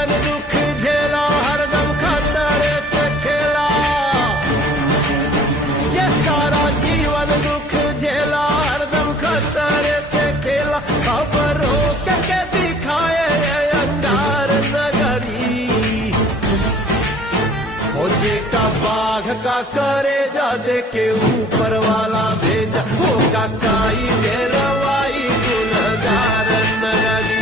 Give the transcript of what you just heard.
जीवन दुख झेला हरदम खतरे से खेला, ये सारा जीवन दुख झेला हरदम खतरे से खेला, अब रोक के दिखाए ये अंगार नगरी। जे का बाघ का करे जा दे के ऊपर वाला भेजा, वो का काई दे रवाई गुनहगार नगरी।